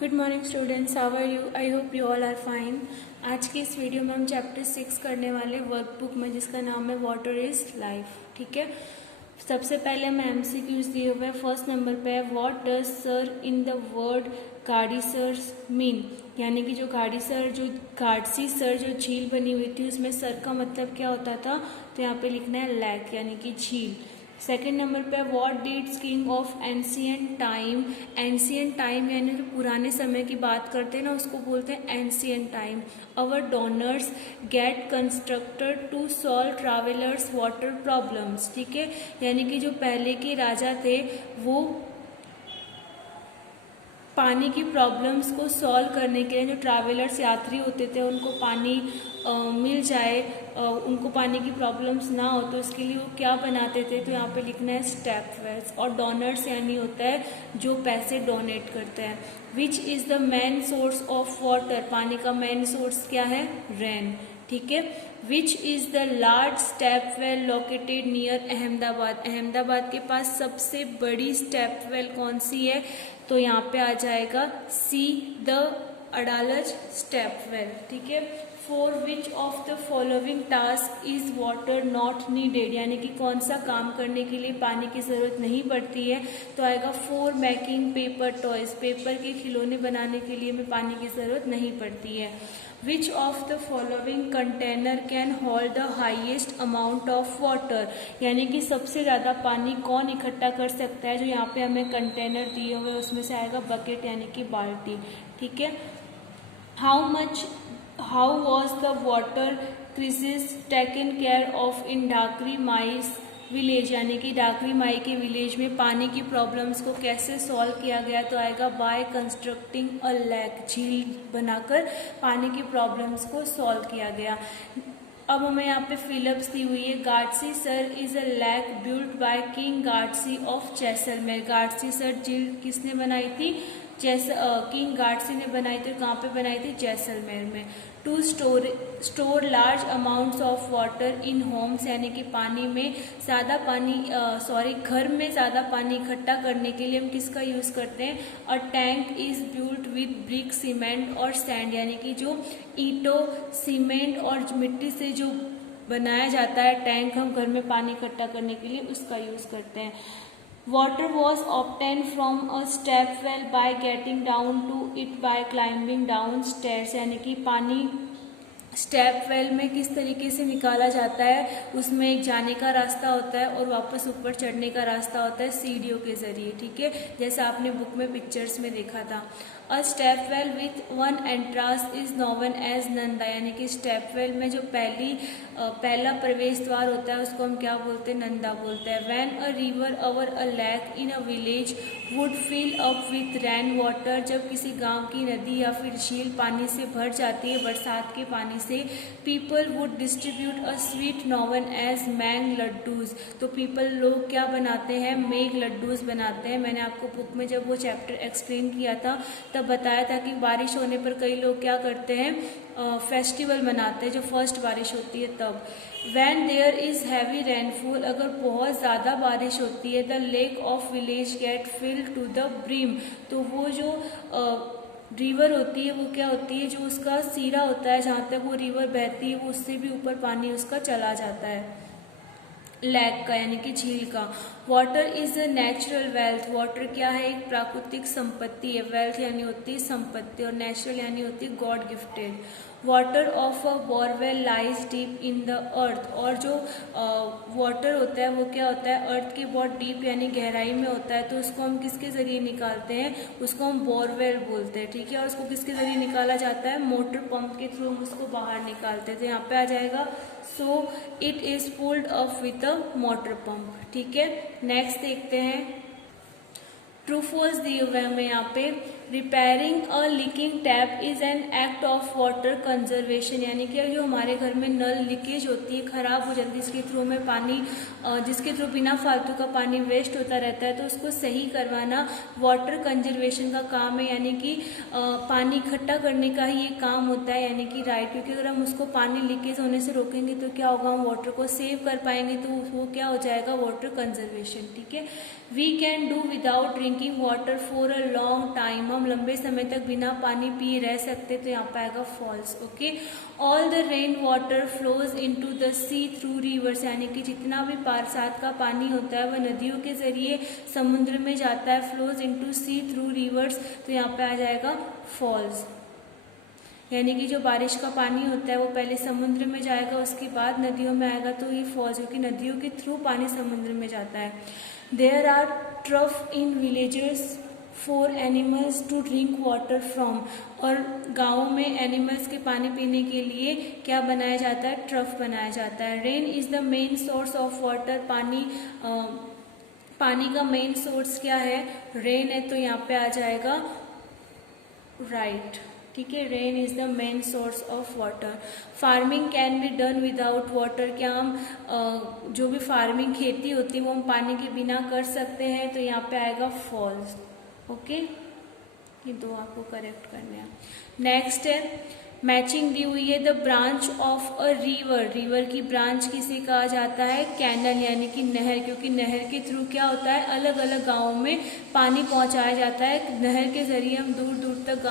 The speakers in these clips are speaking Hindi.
Good morning students, how are you? I hope you all are fine. आज की इस वीडियो में हम चैप्टर 6 करने वाले वर्कबुक में, जिसका नाम है वाटर इज लाइफ। ठीक है, सबसे पहले हमें एमसीक्यूज दिए हुए हैं। फर्स्ट नंबर पे है what does sir in the word गाड़ी सर मीन, यानी कि जो गाड़सी सर जो झील बनी हुई थी उसमें सर का मतलब क्या होता था, तो यहाँ पे लिखना है लैक यानी कि झील। सेकेंड नंबर पे what डिड्स king of ancient time. Ancient time यानी जो पुराने समय की बात करते हैं ना, उसको बोलते हैं ancient time. Our donors get constructed to solve travellers water problems. ठीक है, यानी कि जो पहले के राजा थे वो पानी की प्रॉब्लम्स को सॉल्व करने के लिए, जो ट्रैवलर्स यात्री होते थे उनको पानी मिल जाए, उनको पानी की प्रॉब्लम्स ना हो, तो उसके लिए वो क्या बनाते थे, तो यहाँ पे लिखना है स्टेप वेल्स। और डोनर्स यानी होता है जो पैसे डोनेट करते हैं। Which is the main source of water, पानी का मेन सोर्स क्या है, रेन। ठीक है, which is the large step well located near Ahmedabad. Ahmedabad के पास सबसे बड़ी स्टेप वेल कौन सी है, तो यहाँ पे आ जाएगा सी, द अडालज स्टेप वेल। ठीक है, for which of the following task is water not needed, यानी कि कौन सा काम करने के लिए पानी की ज़रूरत नहीं पड़ती है, तो आएगा for making paper toys, paper के खिलौने बनाने के लिए हमें पानी की ज़रूरत नहीं पड़ती है। Which of the following container can hold the highest amount of water, यानी कि सबसे ज़्यादा पानी कौन इकट्ठा कर सकता है, जो यहाँ पे हमें कंटेनर दिए हुए हैं उसमें से आएगा बकेट यानी कि बाल्टी। ठीक है, how was the water crisis taken care of in Dakri माइस विलेज, यानी कि डाकरी माई के विलेज में पानी की प्रॉब्लम्स को कैसे सॉल्व किया गया, तो आएगा बाय कंस्ट्रक्टिंग अ लेक, झील बनाकर पानी की प्रॉब्लम्स को सॉल्व किया गया। अब हमें यहाँ पे फिलअप्स दी हुई है। Gadsisar is a lake built by king Gadsi of Jaisalmer. Gadsisar झील किसने बनाई थी, किंग गार्डसी ने बनाई थी। कहाँ पे बनाई थी, जैसलमेर में। To store large amounts of water in homes, यानी कि पानी में ज़्यादा पानी घर में ज़्यादा पानी इकट्ठा करने के लिए हम किसका यूज़ करते हैं, a tank is built with brick cement और सैंड, यानी कि जो ईंटों सीमेंट और मिट्टी से जो बनाया जाता है टैंक, हम घर में पानी इकट्ठा करने के लिए उसका यूज़ करते हैं। Water was obtained from a step well by getting down to it by climbing down stairs, यानी कि पानी स्टेप वेल में किस तरीके से निकाला जाता है, उसमें एक जाने का रास्ता होता है और वापस ऊपर चढ़ने का रास्ता होता है सीढ़ियों के जरिए। ठीक है, जैसा आपने बुक में पिक्चर्स में देखा था। A step well with one entrance is known as Nanda, यानी कि स्टेप वेल में जो पहला प्रवेश द्वार होता है उसको हम क्या बोलते हैं, नंदा बोलते हैं। When a river or a lake in a village would fill up with rain water, जब किसी गांव की नदी या फिर झील पानी से भर जाती है बरसात के पानी से, people would distribute a sweet known as among laddoos, तो पीपल लोग क्या बनाते हैं, मेघ लड्डूज बनाते हैं। मैंने आपको बुक में जब वो चैप्टर एक्सप्लेन किया था तब बताया था कि बारिश होने पर कई लोग क्या करते हैं, फेस्टिवल मनाते हैं, जो फर्स्ट बारिश होती है तब। When there is heavy rainfall, अगर बहुत ज़्यादा बारिश होती है, the lake of village get fill to the brim, तो वो जो रिवर होती है वो क्या होती है, जो उसका सीरा होता है जहाँ तक वो रिवर बहती है वो उससे भी ऊपर पानी उसका चला जाता है, लेक का यानी कि झील का। Water is a natural wealth, water क्या है, एक प्राकृतिक संपत्ति है। वेल्थ यानी होती है संपत्ति और नेचुरल यानी होती है God gifted. Water of a borewell lies deep in the earth, और जो वाटर होता है वो क्या होता है, अर्थ के बहुत डीप यानी गहराई में होता है, तो उसको हम किसके ज़रिए निकालते हैं, उसको हम बोरवेल बोलते हैं। ठीक है, और उसको किसके ज़रिए निकाला जाता है, मोटर पंप के थ्रू हम उसको बाहर निकालते हैं। तो यहाँ पे आ जाएगा so it is pulled up with a motor pump. ठीक है, नेक्स्ट देखते हैं। ट्रू फॉल्स दिए हुए हमें यहाँ पे। Repairing a leaking tap is an act of water conservation, यानी कि जो हमारे घर में नल लीकेज होती है, ख़राब हो जाती है, जिसके थ्रू में पानी जिसके थ्रू बिना फालतू का पानी वेस्ट होता रहता है, तो उसको सही करवाना वाटर कंजर्वेशन का काम है, यानी कि पानी इकट्ठा करने का ही ये काम होता है, यानी कि राइट। क्योंकि अगर हम उसको पानी लीकेज होने से रोकेंगे तो क्या होगा, हम वाटर को सेव कर पाएंगे, तो वो क्या हो जाएगा, वाटर कंजर्वेशन। ठीक है, we can do without drinking drinking water for a long time, हम लंबे समय तक बिना पानी पिए रह सकते, तो यहाँ पे आएगा falls. Okay, all the rain water flows into the sea through rivers, यानी कि जितना भी बरसात का पानी होता है वह नदियों के जरिए समुद्र में जाता है, फ्लोज इनटू सी थ्रू रिवर्स, तो यहाँ पे आ जाएगा फॉल्स। यानी कि जो बारिश का पानी होता है वो पहले समुद्र में जाएगा, उसके बाद नदियों में आएगा, तो ये फॉल्स, क्योंकि नदियों के थ्रू पानी समुद्र में जाता है। There are trough in villages for animals to drink water from, और गाँवों में एनिमल्स के पानी पीने के लिए क्या बनाया जाता है, ट्रफ बनाया जाता है। Rain is the main source of water, पानी का मेन सोर्स क्या है, रेन है, तो यहाँ पे आ जाएगा राइट। ठीक है, rain is the main source of water. Farming can be done without water, क्या हम जो भी फार्मिंग खेती होती है वो हम पानी के बिना कर सकते हैं, तो यहाँ पे आएगा फॉल्स। ओके, ये दो आपको करेक्ट करने हैं। नेक्स्ट है मैचिंग दी हुई है, the branch of a river, river की ब्रांच किसे कहा जाता है, कैनल, यानी कि नहर, क्योंकि नहर के थ्रू क्या होता है, अलग अलग गाँवों में पानी पहुंचाया जाता है। नहर के जरिए हम दूर दूर तक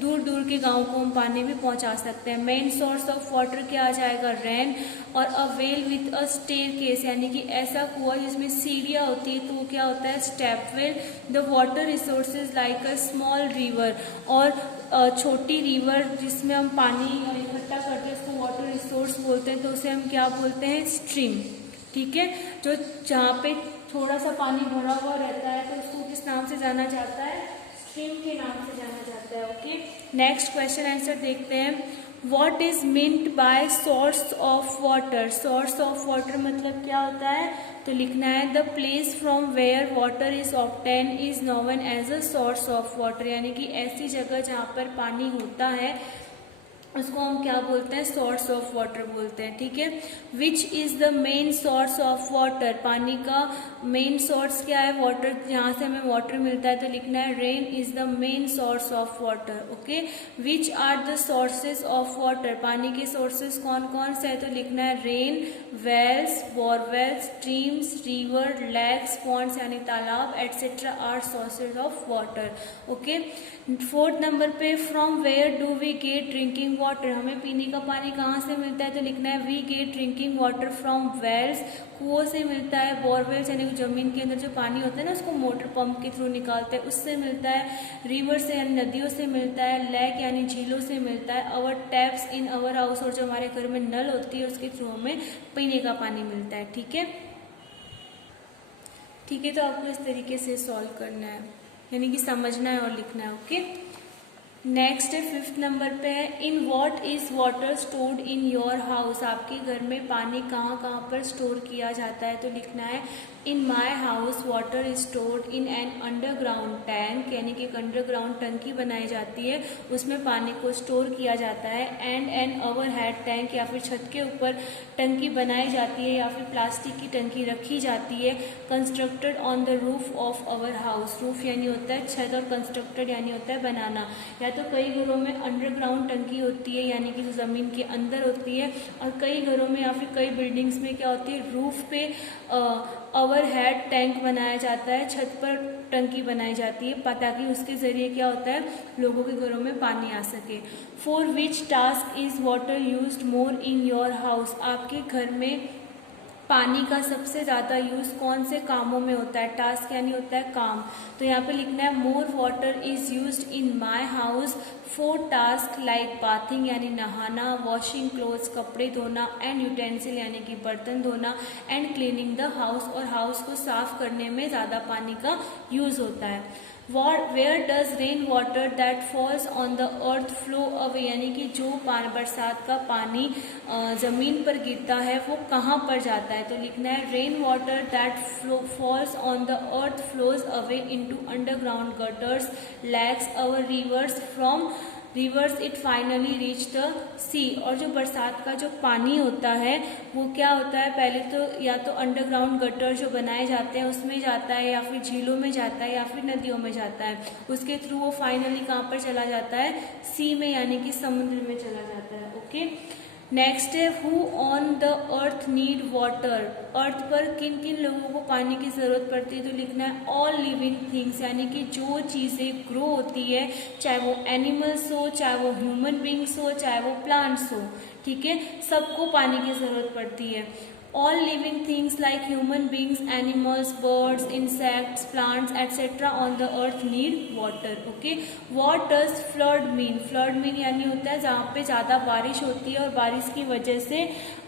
दूर दूर के गाँव को हम पानी भी पहुंचा सकते हैं। मेन सोर्स ऑफ वाटर क्या आ जाएगा, रेन, और a well with a staircase, यानी कि ऐसा कुआं जिसमें सीढ़ियाँ होती है, तो वो क्या होता है, step well. The water resources like a small river, और छोटी रिवर जिसमें हम पानी इकट्ठा करते हैं उसको वाटर रिसोर्स बोलते हैं, तो उसे हम क्या बोलते हैं, स्ट्रीम। ठीक है, जो जहाँ पे थोड़ा सा पानी भरा हुआ रहता है तो उसको किस नाम से जाना जाता है, स्ट्रीम के नाम से जाना जाता है। ओके, नेक्स्ट क्वेश्चन आंसर देखते हैं। What is meant by source of water? Source of water मतलब क्या होता है, तो लिखना है the place from where water is obtained is known as a source of water, यानी कि ऐसी जगह जहाँ पर पानी होता है उसको हम क्या बोलते हैं, सोर्स ऑफ वाटर बोलते हैं। ठीक है, which is the main source of water, पानी का मेन सोर्स क्या है, वाटर, जहाँ से हमें वाटर मिलता है, तो लिखना है rain is the main source of water. Okay, which are the sources of water, पानी के सोर्सेज कौन कौन से है, तो लिखना है rain, wells, borewells, streams, river, lakes, ponds यानी तालाब, etcetera are sources of water. Okay, fourth number पे from where do we get drinking water, हमें पीने का पानी कहाँ से मिलता है, तो लिखना है we get drinking water from wells, कुओं से मिलता है, बोरवेल्स यानी जमीन के अंदर जो पानी होता है ना उसको मोटर पंप के थ्रू निकालते हैं उससे मिलता है, रिवर से यानी नदियों से मिलता है, लेक यानी झीलों से मिलता है, अवर टैप्स इन अवर हाउस, और जो हमारे घर में नल होती है उसके थ्रू हमें पीने का पानी मिलता है। ठीक है, ठीक है, तो आपको इस तरीके से सॉल्व करना है, यानी कि समझना है और लिखना है। ओके, नेक्स्ट है फिफ्थ नंबर पे है, in what is water stored in your house, आपके घर में पानी कहाँ कहाँ पर स्टोर किया जाता है, तो लिखना है in my house water is stored in an underground tank, यानी कि एक अंडरग्राउंड टंकी बनाई जाती है उसमें पानी को स्टोर किया जाता है, and an overhead tank, या फिर छत के ऊपर टंकी बनाई जाती है या फिर प्लास्टिक की टंकी रखी जाती है, constructed on the roof of our house, roof यानी होता है छत और कंस्ट्रक्टेड यानी होता है बनाना, या तो कई घरों में अंडरग्राउंड टंकी होती है यानी कि जो ज़मीन के अंदर होती है, और कई घरों में या फिर कई बिल्डिंग्स में क्या होती है, रूफ पे ओवर हेड टैंक बनाया जाता है, छत पर टंकी बनाई जाती है ताकि उसके ज़रिए क्या होता है, लोगों के घरों में पानी आ सके। For which task is water used more in your house, आपके घर में पानी का सबसे ज़्यादा यूज़ कौन से कामों में होता है, टास्क यानी होता है काम, तो यहाँ पे लिखना है more water is used in my house for task like bathing यानी नहाना, वॉशिंग क्लोथ्स कपड़े धोना, एंड यूटेंसिल यानी कि बर्तन धोना, एंड क्लीनिंग द हाउस, और हाउस को साफ करने में ज़्यादा पानी का यूज़ होता है। Where does rain water that falls on the earth flow away, यानी कि जो बरसात का पानी ज़मीन पर गिरता है वो कहाँ पर जाता है, तो लिखना है rain water that falls on the earth flows away into underground gutters, lakes, our rivers, from rivers it finally reach the sea, और जो बरसात का जो पानी होता है वो क्या होता है, पहले तो या तो अंडरग्राउंड गटर जो बनाए जाते हैं उसमें जाता है, या फिर झीलों में जाता है, या फिर नदियों में जाता है, उसके थ्रू वो फाइनली कहाँ पर चला जाता है, सी में यानी कि समुद्र में चला जाता है। ओके, नेक्स्ट है who on the earth need water, earth पर किन किन लोगों को पानी की ज़रूरत पड़ती है, तो लिखना है ऑल लिविंग थिंग्स, यानी कि जो चीज़ें ग्रो होती है, चाहे वो एनिमल्स हो, चाहे वो ह्यूमन बींग्स हो, चाहे वो प्लांट्स हो, ठीक है, सबको पानी की ज़रूरत पड़ती है। All living things like human beings, animals, birds, insects, plants, etc. on the earth need water. Okay. What does flood mean? Flood mean यानी होता है जहाँ पे ज़्यादा बारिश होती है और बारिश की वजह से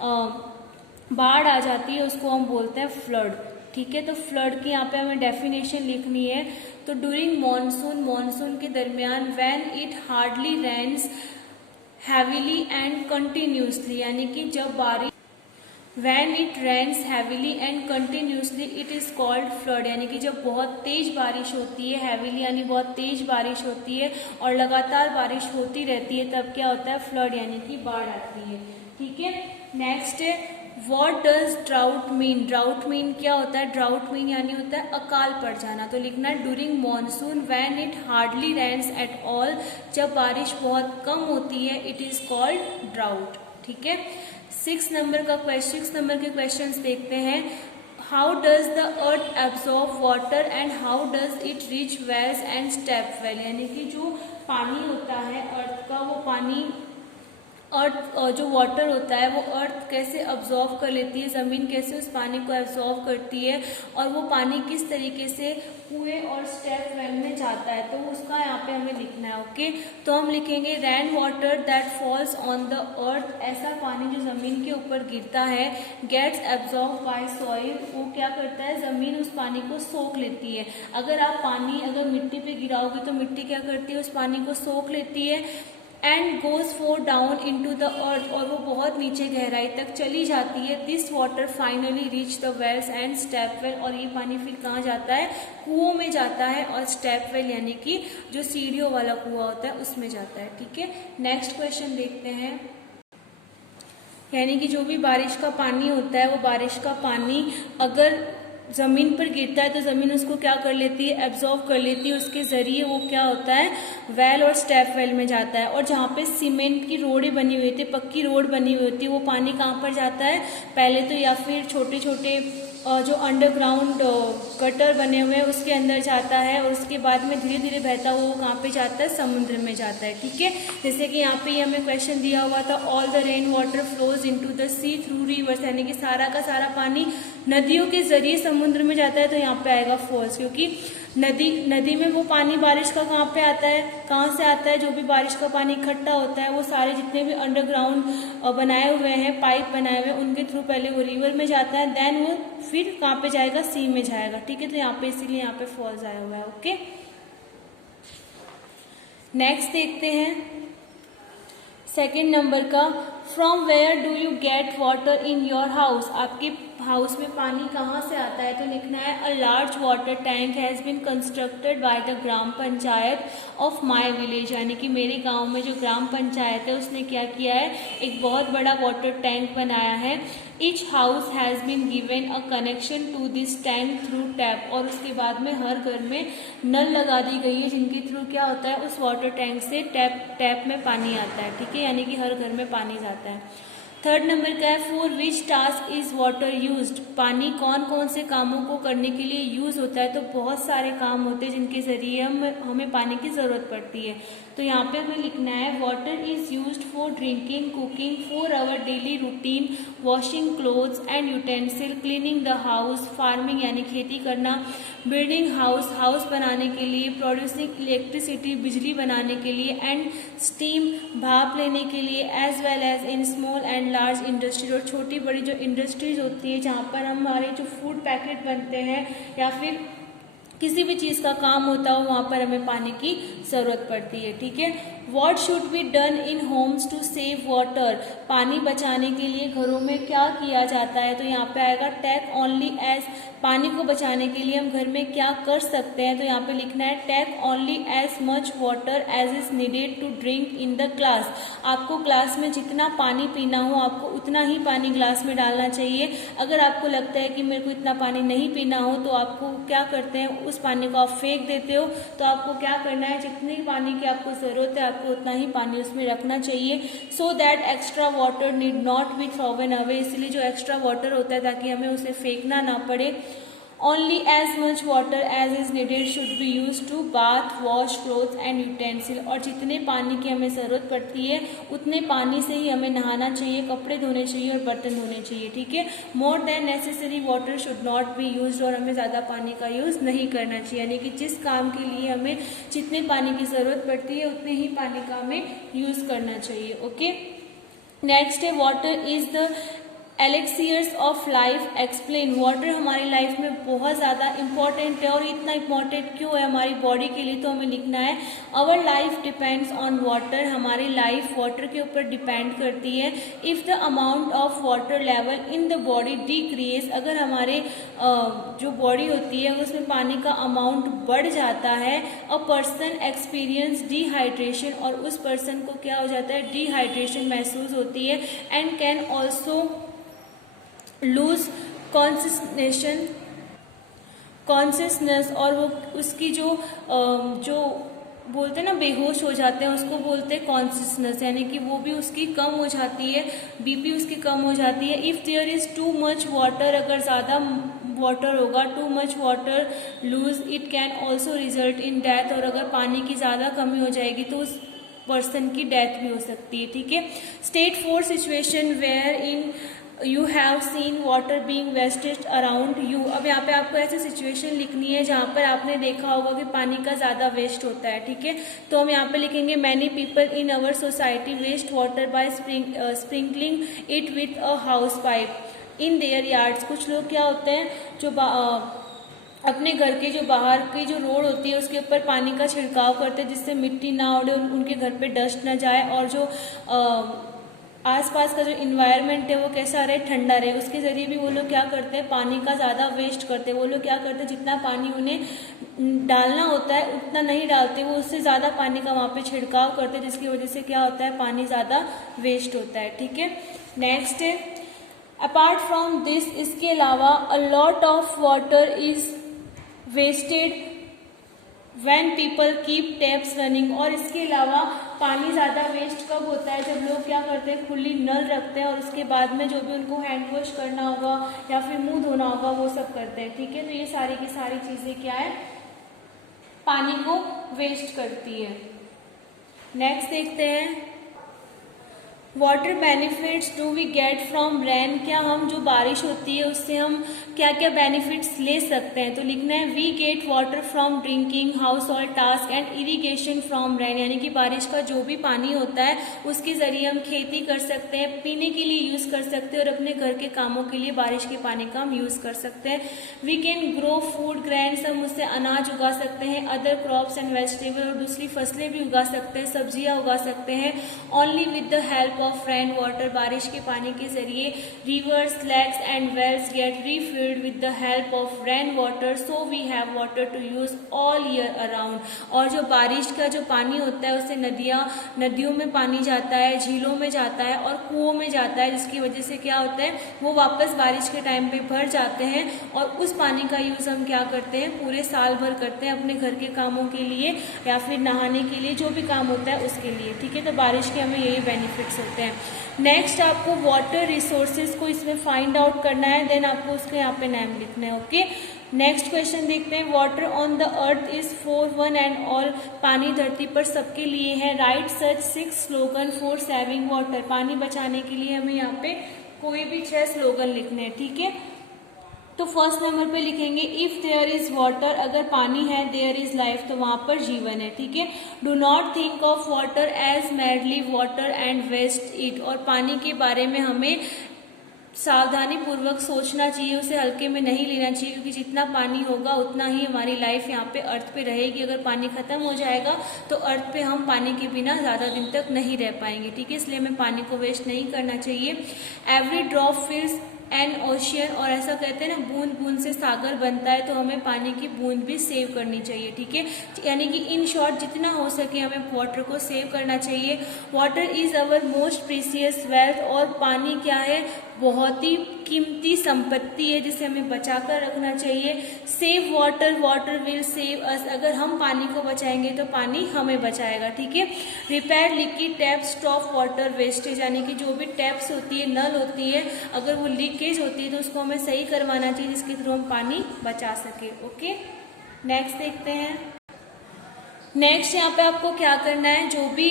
बाढ़ आ जाती है, उसको हम बोलते हैं फ्लड। ठीक है, तो फ्लड की यहाँ पे हमें डेफिनेशन लिखनी है। तो ड्यूरिंग मानसून, मानसून के दरमियान, when it hardly rains heavily and continuously, यानी कि जब बारिश When it rains heavily and continuously it is called flood, यानी कि जब बहुत तेज बारिश होती है, heavily यानी बहुत तेज बारिश होती है और लगातार बारिश होती रहती है, तब क्या होता है, फ्लड यानी कि बाढ़ आती है। ठीक है, नेक्स्ट है What does drought mean? Drought mean क्या होता है? ड्राउट मीन यानी होता है अकाल पड़ जाना। तो लिखना है during monsoon when it hardly rains at all, जब बारिश बहुत कम होती है, इट इज कॉल्ड ड्राउट। ठीक है, 6 नंबर के क्वेश्चंस देखते हैं। How does the earth absorb water and how does it reach wells and step well, यानी कि जो पानी होता है अर्थ का, वो पानी अर्थ जो वाटर होता है वो अर्थ कैसे अब्जॉर्व कर लेती है, ज़मीन कैसे उस पानी को एब्जॉर्व करती है और वो पानी किस तरीके से कुएं और स्टेप वेल में जाता है, तो उसका यहाँ पे हमें लिखना है। ओके, तो हम लिखेंगे rain water that falls on the अर्थ, ऐसा पानी जो ज़मीन के ऊपर गिरता है, गेट्स एब्जॉर्व बाय सॉइल, वो क्या करता है, ज़मीन उस पानी को सोख लेती है। अगर आप पानी अगर मिट्टी पे गिराओगे तो मिट्टी क्या करती है, उस पानी को सोख लेती है। And goes far down into the earth, और वो बहुत नीचे गहराई तक चली जाती है। This water finally reach the wells and step well, और ये पानी फिर कहाँ जाता है, कुओं में जाता है, और स्टेप वेल यानी कि जो सीढ़ियों वाला कुआं होता है उसमें जाता है। ठीक है, नेक्स्ट क्वेश्चन देखते हैं। यानी कि जो भी बारिश का पानी होता है, वो बारिश का पानी अगर ज़मीन पर गिरता है तो ज़मीन उसको क्या कर लेती है, एब्जॉर्व कर लेती है, उसके ज़रिए वो क्या होता है, वेल और स्टेप वेल में जाता है। और जहाँ पे सीमेंट की रोडें बनी हुई थी, पक्की रोड बनी हुई होती है, वो पानी कहाँ पर जाता है, पहले तो या फिर छोटे छोटे जो अंडरग्राउंड गटर बने हुए हैं उसके अंदर जाता है, और उसके बाद में धीरे धीरे बहता हुआ वो कहाँ पे जाता है, समुद्र में जाता है। ठीक है, जैसे कि यहाँ पे ये हमें क्वेश्चन दिया हुआ था, all the rain water flows into the sea through rivers, यानी कि सारा का सारा पानी नदियों के जरिए समुद्र में जाता है, तो यहाँ पे आएगा फॉल्स, क्योंकि नदी में वो पानी बारिश का कहाँ पे आता है, कहाँ से आता है, जो भी बारिश का पानी इकट्ठा होता है वो सारे जितने भी अंडरग्राउंड बनाए हुए हैं, पाइप बनाए हुए हैं, उनके थ्रू पहले वो रिवर में जाता है, देन वो फिर कहाँ पे जाएगा, सी में जाएगा। ठीक है, तो यहाँ पे इसीलिए यहाँ पे फॉल्स आया हुआ है। ओके, नेक्स्ट देखते हैं सेकेंड नंबर का, from where do you get water in your house, आपके हाउस में पानी कहाँ से आता है, तो लिखना है a large water tank has been constructed by the gram panchayat of my village, यानी कि मेरे गांव में जो ग्राम पंचायत है उसने क्या किया है, एक बहुत बड़ा वाटर टैंक बनाया है। Each house has been given a connection to this tank through tap, और उसके बाद में हर घर में नल लगा दी गई है जिनके थ्रू क्या होता है, उस वाटर टैंक से टैप में पानी आता है। ठीक है, यानी कि हर घर में पानी जाता है। थर्ड नंबर का है, for which task is water used, पानी कौन कौन से कामों को करने के लिए यूज होता है, तो बहुत सारे काम होते हैं जिनके जरिए हमें पानी की जरूरत पड़ती है। तो यहाँ पे हमें लिखना है water is used for drinking, cooking, for our daily routine, washing clothes and utensil, cleaning the house, farming यानी खेती करना, बिल्डिंग हाउस बनाने के लिए, प्रोड्यूसिंग इलेक्ट्रिसिटी बिजली बनाने के लिए, एंड स्टीम भाप लेने के लिए, as well as in small and large industries, और छोटी बड़ी जो इंडस्ट्रीज होती है जहाँ पर हमारे जो फूड पैकेट बनते हैं या फिर किसी भी चीज़ का काम होता हो वहाँ पर हमें पानी की ज़रूरत पड़ती है। ठीक है, what should be done in homes to save water, पानी बचाने के लिए घरों में क्या किया जाता है, तो यहाँ पे आएगा टेक ओनली एज, पानी को बचाने के लिए हम घर में क्या कर सकते हैं, तो यहाँ पे लिखना है take only as much water as is needed to drink in the glass, आपको ग्लास में जितना पानी पीना हो आपको उतना ही पानी ग्लास में डालना चाहिए। अगर आपको लगता है कि मेरे को इतना पानी नहीं पीना हो तो आपको क्या करते हैं, उस पानी को आप फेंक देते हो। तो आपको क्या करना है, जितनी पानी की आपको ज़रूरत है आपको उतना ही पानी उसमें रखना चाहिए, so that extra water need not be thrown away, इसलिए जो एक्स्ट्रा वाटर होता है ताकि हमें उसे फेंकना ना पड़े। Only as much water as is needed should be used to bath, wash clothes and utensil, और जितने पानी की हमें ज़रूरत पड़ती है उतने पानी से ही हमें नहाना चाहिए, कपड़े धोने चाहिए और बर्तन धोने चाहिए, ठीक है। More than necessary water should not be used, और हमें ज़्यादा पानी का यूज़ नहीं करना चाहिए, यानी कि जिस काम के लिए हमें जितने पानी की ज़रूरत पड़ती है उतने ही पानी का हमें यूज़ करना चाहिए। ओके, नेक्स्ट है water is the elixirs of life explain. Water हमारी लाइफ में बहुत ज़्यादा इंपॉर्टेंट है, और इतना इंपॉर्टेंट क्यों है हमारी बॉडी के लिए, तो हमें लिखना है our life depends on water, हमारी लाइफ वाटर के ऊपर डिपेंड करती है। If the amount of water level in the body decrease, अगर हमारे जो बॉडी होती है उसमें पानी का अमाउंट बढ़ जाता है, अ पर्सन एक्सपीरियंस डिहाइड्रेशन, और उस पर्सन को क्या हो जाता है, डिहाइड्रेशन महसूस होती है, and can also loose consciousness, और वो उसकी जो बोलते हैं ना बेहोश हो जाते हैं, उसको बोलते हैं कॉन्सियसनेस, यानी कि वो भी उसकी कम हो जाती है, बीपी उसकी कम हो जाती है। If there is too much water, अगर ज़्यादा वाटर होगा, too much water lose it can also result in death, और अगर पानी की ज़्यादा कमी हो जाएगी तो उस पर्सन की डेथ भी हो सकती है, ठीक है। State 4 situation where in you have seen water being wasted around you. अब यहाँ पे आपको ऐसी सिचुएशन लिखनी है जहाँ पर आपने देखा होगा कि पानी का ज़्यादा वेस्ट होता है, ठीक है। तो हम यहाँ पे लिखेंगे many people in our society waste water by sprinkling it with a hose pipe in their yards. कुछ लोग क्या होते हैं जो अपने घर के जो बाहर की जो रोड होती है उसके ऊपर पानी का छिड़काव करते हैं, जिससे मिट्टी ना उड़े, उनके घर पे डस्ट ना जाए, और जो आसपास का जो इन्वायरमेंट है वो कैसा रहे, ठंडा रहे। उसके ज़रिए भी वो लोग क्या करते हैं, पानी का ज़्यादा वेस्ट करते हैं। वो लोग क्या करते हैं, जितना पानी उन्हें डालना होता है उतना नहीं डालते, वो उससे ज़्यादा पानी का वहाँ पे छिड़काव करते हैं, जिसकी वजह से क्या होता है, पानी ज़्यादा वेस्ट होता है, ठीक है। नेक्स्ट है अपार्ट फ्रॉम दिस, इसके अलावा a lot of water is wasted when people keep taps running, और इसके अलावा पानी ज़्यादा वेस्ट कब होता है, जब लोग क्या करते हैं, खुली नल रखते हैं और उसके बाद में जो भी उनको हैंड वॉश करना होगा या फिर मुंह धोना होगा वो सब करते हैं, ठीक है। तो ये सारी की सारी चीज़ें क्या है, पानी को वेस्ट करती है। नेक्स्ट देखते हैं water benefits do we get from rain. क्या हम जो बारिश होती है उससे हम क्या क्या बेनिफिट्स ले सकते हैं, तो लिखना है we get water from drinking, household task and irrigation from rain, यानी कि बारिश का जो भी पानी होता है उसके ज़रिए हम खेती कर सकते हैं, पीने के लिए यूज़ कर सकते हैं, और अपने घर के कामों के लिए बारिश के पानी का हम यूज़ कर सकते हैं। We can grow food grains, हम उससे अनाज उगा सकते हैं, अदर क्रॉप्स एंड वेजिटेबल, और दूसरी फसलें भी उगा सकते हैं, सब्जियाँ उगा सकते हैं। Only with the help of rain water, बारिश के पानी के जरिए rivers, lakes and wells get refilled with the help of rain water, so we have water to use all year around। और जो बारिश का जो पानी होता है उससे नदियों में पानी जाता है, झीलों में जाता है और कुओं में जाता है, जिसकी वजह से क्या होता है वो वापस बारिश के टाइम पे भर जाते हैं, और उस पानी का यूज़ हम क्या करते हैं, पूरे साल भर करते हैं अपने घर के कामों के लिए या फिर नहाने के लिए, जो भी काम होता है उसके लिए, ठीक है। तो बारिश के हमें यही बेनिफिट्स होते हैं। नेक्स्ट आपको वाटर रिसोर्सेज को इसमें फाइंड आउट करना है, देन आपको उसके यहाँ पे नाम लिखना है, ओके। नेक्स्ट क्वेश्चन देखते हैं water on the earth is for one and all, पानी धरती पर सबके लिए है। Right such 6 slogan for saving water, पानी बचाने के लिए हमें यहाँ पे कोई भी 6 स्लोगन लिखने हैं, ठीक है। तो फर्स्ट नंबर पे लिखेंगे इफ़ देयर इज़ वाटर, अगर पानी है देयर इज़ लाइफ, तो वहाँ पर जीवन है, ठीक है। Do not think of water as madly water and waste it, और पानी के बारे में हमें सावधानी पूर्वक सोचना चाहिए, उसे हल्के में नहीं लेना चाहिए, क्योंकि जितना पानी होगा उतना ही हमारी लाइफ यहाँ पे अर्थ पे रहेगी। अगर पानी खत्म हो जाएगा तो अर्थ पे हम पानी के बिना ज़्यादा दिन तक नहीं रह पाएंगे, ठीक है। इसलिए हमें पानी को वेस्ट नहीं करना चाहिए। एवरी ड्रॉप फिल्स एन ओशियन, और ऐसा कहते हैं ना बूंद बूंद से सागर बनता है, तो हमें पानी की बूंद भी सेव करनी चाहिए, ठीक है। यानी कि इन शॉर्ट जितना हो सके हमें वाटर को सेव करना चाहिए। Water is our most precious wealth, और पानी क्या है, बहुत ही कीमती संपत्ति है जिसे हमें बचा कर रखना चाहिए। Save water, water will save us. अगर हम पानी को बचाएंगे तो पानी हमें बचाएगा, ठीक है। Repair leaky tap, stop water wastage, यानी कि जो भी टैप्स होती है, नल होती है, अगर वो लीकेज होती है तो उसको हमें सही करवाना चाहिए जिसके थ्रू हम पानी बचा सके। ओके, नेक्स्ट देखते हैं। नेक्स्ट यहाँ पे आपको क्या करना है, जो भी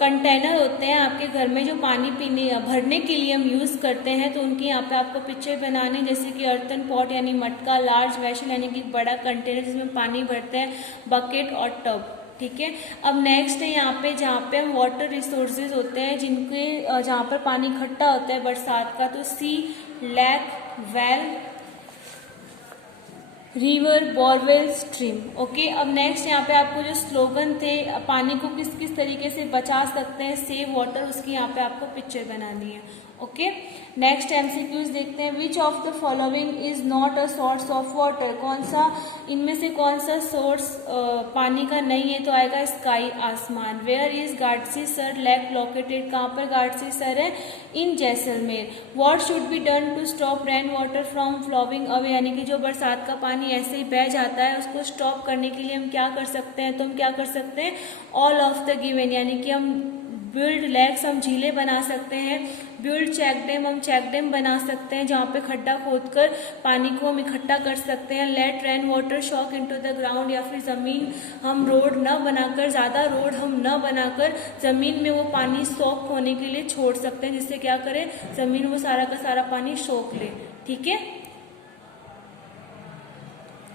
कंटेनर होते हैं आपके घर में जो पानी पीने भरने के लिए हम यूज़ करते हैं, तो उनकी यहाँ पे आपको पिक्चर बनानी, जैसे कि अर्थन पॉट यानी मटका, लार्ज वेसल यानी कि बड़ा कंटेनर जिसमें पानी भरते हैं, बकेट और टब, ठीक है। अब नेक्स्ट है यहाँ पे जहाँ पे हम वाटर रिसोर्सेज होते हैं जिनके जहाँ पर पानी इकट्ठा होता है बरसात का, तो sea, lake, well, river, borewell, stream. Okay, अब नेक्स्ट यहाँ पे आपको जो स्लोगन थे, पानी को किस किस तरीके से बचा सकते हैं, सेव वाटर, उसकी यहाँ पे आपको पिक्चर बनानी है। ओके, नेक्स्ट एमसीक्यूज देखते हैं। Which of the following is not a source of water, कौन सा इनमें से कौन सा सोर्स पानी का नहीं है, तो आएगा स्काई, आसमान। Where is Gadsisar lake located, कहाँ पर गाडसी सर है, in Jaisalmer. What should be done to stop rain water from flowing away, यानी कि जो बरसात का पानी ऐसे ही बह जाता है उसको स्टॉप करने के लिए हम क्या कर सकते हैं, तो हम क्या कर सकते हैं, ऑल ऑफ द गिवन, यानी कि हम बिल्ड लेक्स, हम झीलें बना सकते हैं, बिल्ड चेक डैम, हम चेक डैम बना सकते हैं जहाँ पे खड्डा खोदकर पानी को हम इकट्ठा कर सकते हैं, let rain water soak into the ground, या फिर ज़मीन हम रोड न बनाकर, ज़्यादा रोड हम न बनाकर ज़मीन में वो पानी सोख होने के लिए छोड़ सकते हैं, जिससे क्या करें, ज़मीन वो सारा का सारा पानी सोख ले, ठीक है।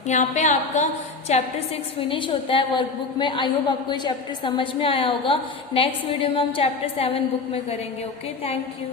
यहाँ पे आपका चैप्टर 6 फिनिश होता है वर्कबुक में। आई होप आपको ये चैप्टर समझ में आया होगा। नेक्स्ट वीडियो में हम चैप्टर 7 बुक में करेंगे। Okay, thank you.